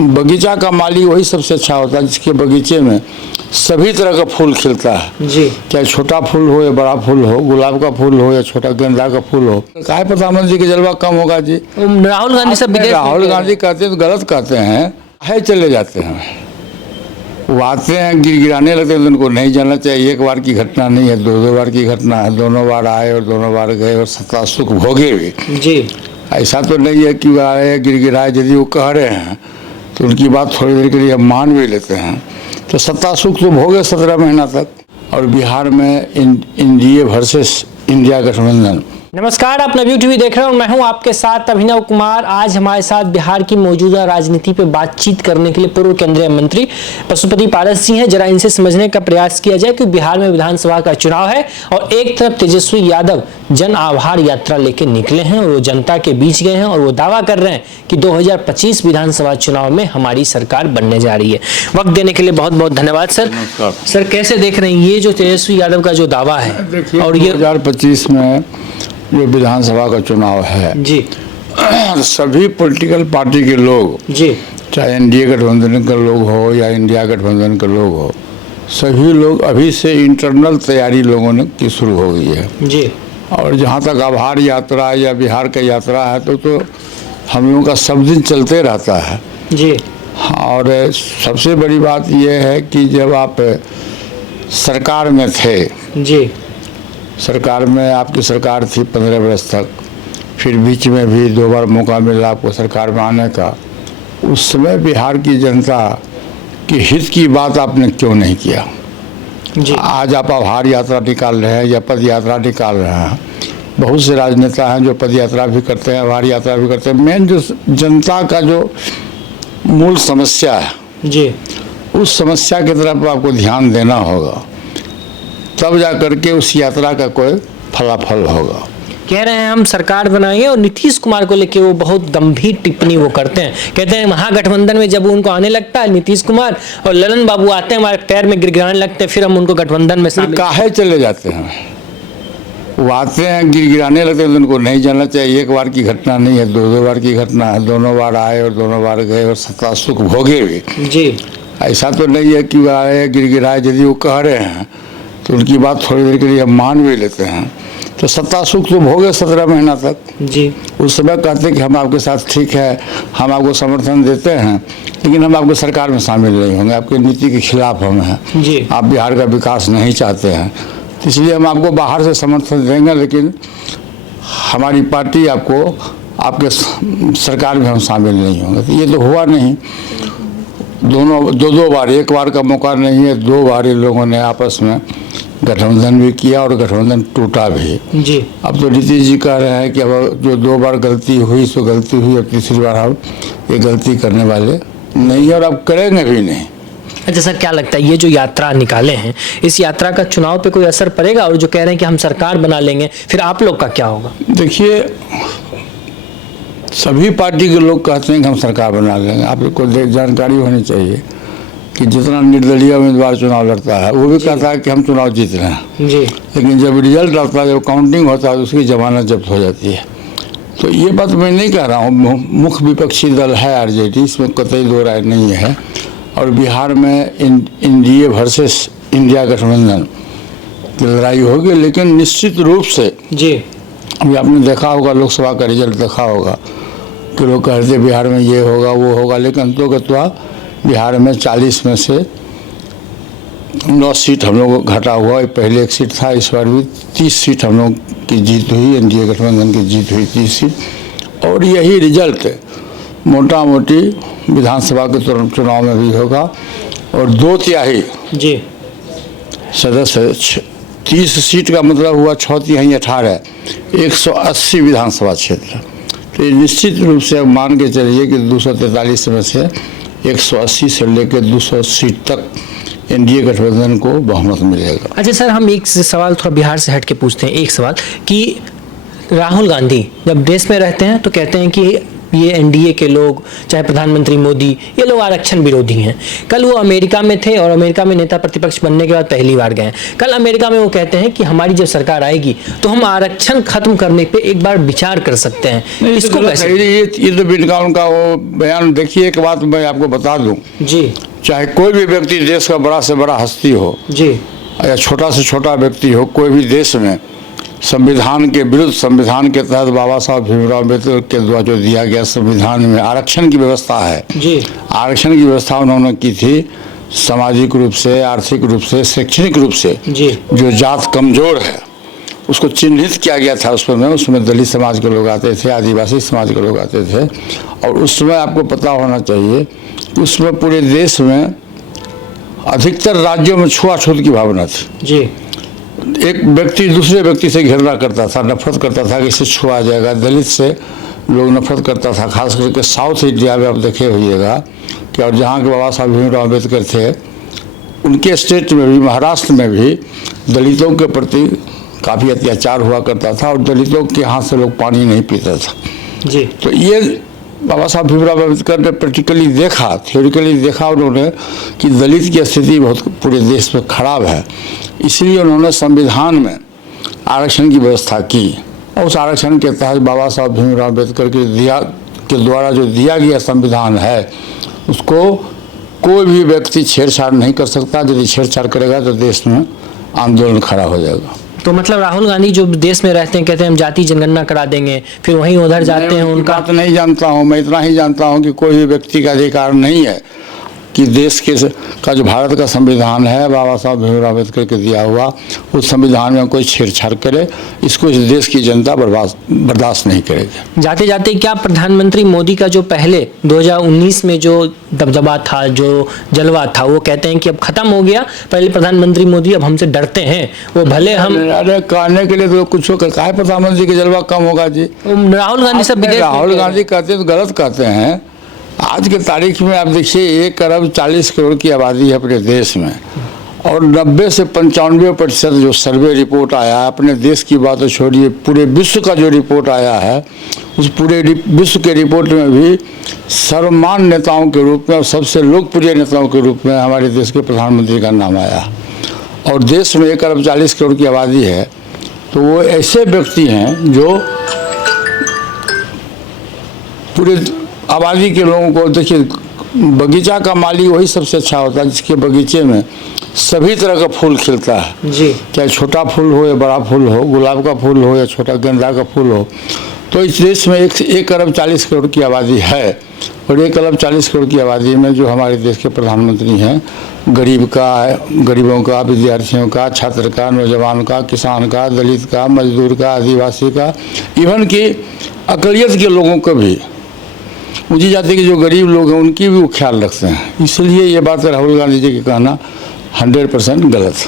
बगीचा का माली वही सबसे अच्छा होता है जिसके बगीचे में सभी तरह का फूल खिलता है जी। चाहे छोटा फूल हो या बड़ा फूल हो, गुलाब का फूल हो या छोटा गेंदा का फूल हो। काहे प्रधानमंत्री की जलवा कम होगा जी? राहुल गांधी सब विदेश राहुल गांधी कहते हैं तो गलत कहते हैं, है चले जाते हैं। वो आते हैं गिड़गिड़ाने लगते हैं, उनको नहीं जाना चाहिए। एक बार की घटना नहीं है, दो बार की घटना है। दोनों बार आए और दोनों बार गए और सत्ता सुख भोगे भी जी। ऐसा तो नहीं है कि वो आए गिड़गिड़ाए। यदि वो कह रहे हैं तो उनकी बात थोड़ी देर के लिए हम मान भी लेते हैं। तो सत्ता सुख तो भोगे 17 महीना तक। और बिहार में एनडीए वर्सेस इंडिया गठबंधन। नमस्कार, आप नवयुग टीवी देख रहे हैं और मैं हूं आपके साथ अभिनव कुमार। आज हमारे साथ बिहार की मौजूदा राजनीति पे बातचीत करने के लिए पूर्व केंद्रीय मंत्री पशुपति पारस जी हैं। जरा इनसे समझने का प्रयास किया जाए कि बिहार में विधानसभा का चुनाव है और एक तरफ तेजस्वी यादव जन आभार यात्रा लेकर निकले हैं और वो जनता के बीच गए हैं और वो दावा कर रहे हैं कि 2025 विधानसभा चुनाव में हमारी सरकार बनने जा रही है। वक्त देने के लिए बहुत बहुत धन्यवाद सर। सर, कैसे देख रहे हैं ये जो तेजस्वी यादव का जो दावा है? और ये 2025 में जो विधानसभा का चुनाव है जी, सभी पॉलिटिकल पार्टी के लोग जी, चाहे एनडीए गठबंधन के लोग हो या इंडिया गठबंधन के लोग हो, सभी लोग अभी से इंटरनल तैयारी लोगों ने की शुरू हो गई है जी। और जहाँ तक आभार यात्रा या बिहार का यात्रा है तो हम लोगों का सब दिन चलते रहता है जी। और सबसे बड़ी बात यह है कि जब आप सरकार में थे जी, सरकार में आपकी सरकार थी 15 वर्ष तक, फिर बीच में भी 2 बार मौका मिला आपको सरकार में आने का। उस समय बिहार की जनता की हित की बात आपने क्यों नहीं किया? जी। आज आप आभार यात्रा निकाल रहे हैं या पद यात्रा निकाल रहे हैं। बहुत से राजनेता हैं जो पद यात्रा भी करते हैं, आभार यात्रा भी करते हैं। मेन जो जनता का जो मूल समस्या है जी, उस समस्या की तरफ आपको ध्यान देना होगा, तब जा करके उस यात्रा का कोई फलाफल होगा। कह रहे हैं हम सरकार बनाएंगे और नीतीश कुमार को लेके वो बहुत गंभीर टिप्पणी वो करते हैं। कहते हैं महागठबंधन में जब उनको आने लगता है नीतीश कुमार और ललन बाबू आते हैं, हमारे पैर में गिड़गिड़ाने लगते हैं, फिर हम उनको गठबंधन में शामिल। काहे चले जाते हैं? वो आते हैं गिड़गिड़ाने लगते हैं, उनको नहीं जाना चाहिए। एक बार की घटना नहीं है, दो बार की घटना है। दोनों बार आए और दोनों बार गए और सत्ता सुख भोगे भी जी। ऐसा तो नहीं है कि वो आए गिड़गिड़ाए। यदि वो कह रहे हैं तो उनकी बात थोड़ी देर के लिए हम मान भी लेते हैं। तो सत्ता सुख तो भोगे 17 महीना तक जी। उस समय कहते हैं कि हम आपके साथ ठीक है, हम आपको समर्थन देते हैं, लेकिन हम आपको सरकार में शामिल नहीं होंगे, आपकी नीति के खिलाफ हम हैं जी। आप बिहार का विकास नहीं चाहते हैं, इसलिए हम आपको बाहर से समर्थन देंगे, लेकिन हमारी पार्टी आपको आपके सरकार में हम शामिल नहीं होंगे। तो ये तो हुआ नहीं। दोनों दो बार, एक बार का मौका नहीं है, 2 बार इन लोगों ने आपस में गठबंधन भी किया और गठबंधन टूटा भी जी। अब तो नीतीश जी कह रहे हैं कि अब जो 2 बार गलती हुई सो गलती हुई, अब तीसरी बार हम ये गलती करने वाले नहीं है और अब करेंगे भी नहीं। अच्छा सर, क्या लगता है ये जो यात्रा निकाले हैं, इस यात्रा का चुनाव पे कोई असर पड़ेगा? और जो कह रहे हैं कि हम सरकार बना लेंगे, फिर आप लोग का क्या होगा? देखिए, सभी पार्टी के लोग कहते हैं कि हम सरकार बना लेंगे। आप लोग को जानकारी होनी चाहिए कि जितना निर्दलीय उम्मीदवार चुनाव लड़ता है वो भी कहता है कि हम चुनाव जीत रहे हैं जी। लेकिन जब रिजल्ट आता है, जब काउंटिंग होता है, तो उसकी जमानत जब्त हो जाती है। तो ये बात मैं नहीं कह रहा हूँ। मुख्य विपक्षी दल है आरजेडी, इसमें कतई 2 राय नहीं है। और बिहार में एनडीए वर्सेस इंडिया गठबंधन की लड़ाई होगी, लेकिन निश्चित रूप से जी। अभी आपने देखा होगा, लोकसभा का रिजल्ट देखा होगा कि लोग कहते बिहार में ये होगा वो होगा, लेकिन अंततः बिहार में 40 में से 9 सीट हम लोग घटा हुआ। पहले 1 सीट था, इस बार भी 30 सीट हम लोग की जीत हुई, एनडीए गठबंधन की जीत हुई 30 सीट। और यही रिजल्ट मोटा मोटी विधानसभा के चुनाव में भी होगा और 2/3 जी सदस्य 30 सीट का मतलब हुआ 6×3 18, 180 विधानसभा क्षेत्र। तो ये निश्चित रूप से अब मान के चलिए कि 243 में से 180 से लेकर 200 सीट तक एनडीए गठबंधन को बहुमत मिलेगा। अच्छा सर, हम एक सवाल थोड़ा बिहार से हट के पूछते हैं। एक सवाल कि राहुल गांधी जब देश में रहते हैं तो कहते हैं कि ये एनडीए के लोग, चाहे प्रधानमंत्री मोदी, ये लोग आरक्षण विरोधी हैं। कल वो अमेरिका में थे और अमेरिका में नेता प्रतिपक्ष बनने के बाद पहली बार गए। कल अमेरिका में वो कहते हैं कि हमारी जब सरकार आएगी तो हम आरक्षण खत्म करने पे एक बार विचार कर सकते हैं। इसको कैसे? ये तो बिनका उनका वो बयान देखिए। एक बात मैं आपको बता दूं जी, चाहे कोई भी व्यक्ति देश का बड़ा से बड़ा हस्ती हो जी, या छोटा से छोटा व्यक्ति हो, कोई भी देश में संविधान के विरुद्ध, संविधान के तहत बाबा साहब भीमराव अम्बेडकर के द्वारा जो दिया गया संविधान में आरक्षण की व्यवस्था है, जी, आरक्षण की व्यवस्था उन्होंने की थी सामाजिक रूप से, आर्थिक रूप से, शैक्षणिक रूप से जी, जो जात कमजोर है उसको चिन्हित किया गया था। उसमें दलित समाज के लोग आते थे, आदिवासी समाज के लोग आते थे। और उस समय आपको पता होना चाहिए कि उसमें पूरे देश में अधिकतर राज्यों में छुआछूत की भावना थी। जी, एक व्यक्ति दूसरे व्यक्ति से घृणा करता था, नफरत करता था कि इससे छुआ जाएगा। दलित से लोग नफरत करता था, खास करके साउथ इंडिया में आप देखे होइएगा कि और जहाँ के बाबा साहब भीमराव अम्बेडकर थे उनके स्टेट में भी, महाराष्ट्र में भी दलितों के प्रति काफ़ी अत्याचार हुआ करता था और दलितों के हाथ से लोग पानी नहीं पीता था। जी, तो ये बाबा साहब भीमराव अम्बेडकर ने प्रैक्टिकली देखा, थ्योरिकली देखा उन्होंने कि दलित की स्थिति बहुत पूरे देश में खराब है। इसलिए उन्होंने संविधान में आरक्षण की व्यवस्था की और उस आरक्षण के तहत बाबा साहब भीमराव अम्बेडकर के द्वारा जो दिया गया संविधान है उसको कोई भी व्यक्ति छेड़छाड़ नहीं कर सकता। यदि छेड़छाड़ करेगा तो देश में आंदोलन खड़ा हो जाएगा। तो मतलब राहुल गांधी जो देश में रहते हैं कहते हैं हम जाति जनगणना करा देंगे, फिर वहीं उधर जाते हैं। उनका बात नहीं जानता हूँ, मैं इतना ही जानता हूँ कि कोई भी व्यक्ति का अधिकार नहीं है कि देश के का जो भारत का संविधान है बाबा साहब भीमराव अम्बेडकर के दिया हुआ, उस संविधान में कोई छेड़छाड़ करे, इसको इस देश की जनता बर्दाश्त नहीं करेगी। जाते जाते क्या प्रधानमंत्री मोदी का जो पहले 2019 में जो दबदबा था, जो जलवा था, वो कहते हैं कि अब खत्म हो गया, पहले प्रधानमंत्री मोदी अब हमसे डरते हैं, वो भले हम अरे कहने के लिए तो कुछ काहे प्रधानमंत्री का जलवा कम होगा जी। राहुल गांधी सब राहुल गांधी कहते तो गलत कहते हैं। आज के तारीख में आप देखिए 1 अरब 40 करोड़ की आबादी है अपने देश में और 90 से 95% जो सर्वे रिपोर्ट आया है, अपने देश की बात छोड़िए पूरे विश्व का जो रिपोर्ट आया है उस पूरे विश्व के रिपोर्ट में भी सर्वमान्य नेताओं के रूप में और सबसे लोकप्रिय नेताओं के रूप में हमारे देश के प्रधानमंत्री का नाम आया। और देश में 1 अरब 40 करोड़ की आबादी है तो वो ऐसे व्यक्ति हैं जो पूरे आबादी के लोगों को, देखिए बगीचा का माली वही सबसे अच्छा होता है जिसके बगीचे में सभी तरह का फूल खिलता है जी, चाहे छोटा फूल हो या बड़ा फूल हो, गुलाब का फूल हो या छोटा गेंदा का फूल हो। तो इस देश में 1 अरब 40 करोड़ की आबादी है और 1 अरब 40 करोड़ की आबादी में जो हमारे देश के प्रधानमंत्री हैं, गरीबों का, विद्यार्थियों का, छात्र का, नौजवान का, किसान का, दलित का, मजदूर का, आदिवासी का, इवन कि अकलियत के लोगों का भी, ऊंची जाति के जो गरीब लोग हैं उनकी भी वो ख्याल रखते हैं। इसलिए ये बात राहुल गांधी जी का कहना 100% गलत है।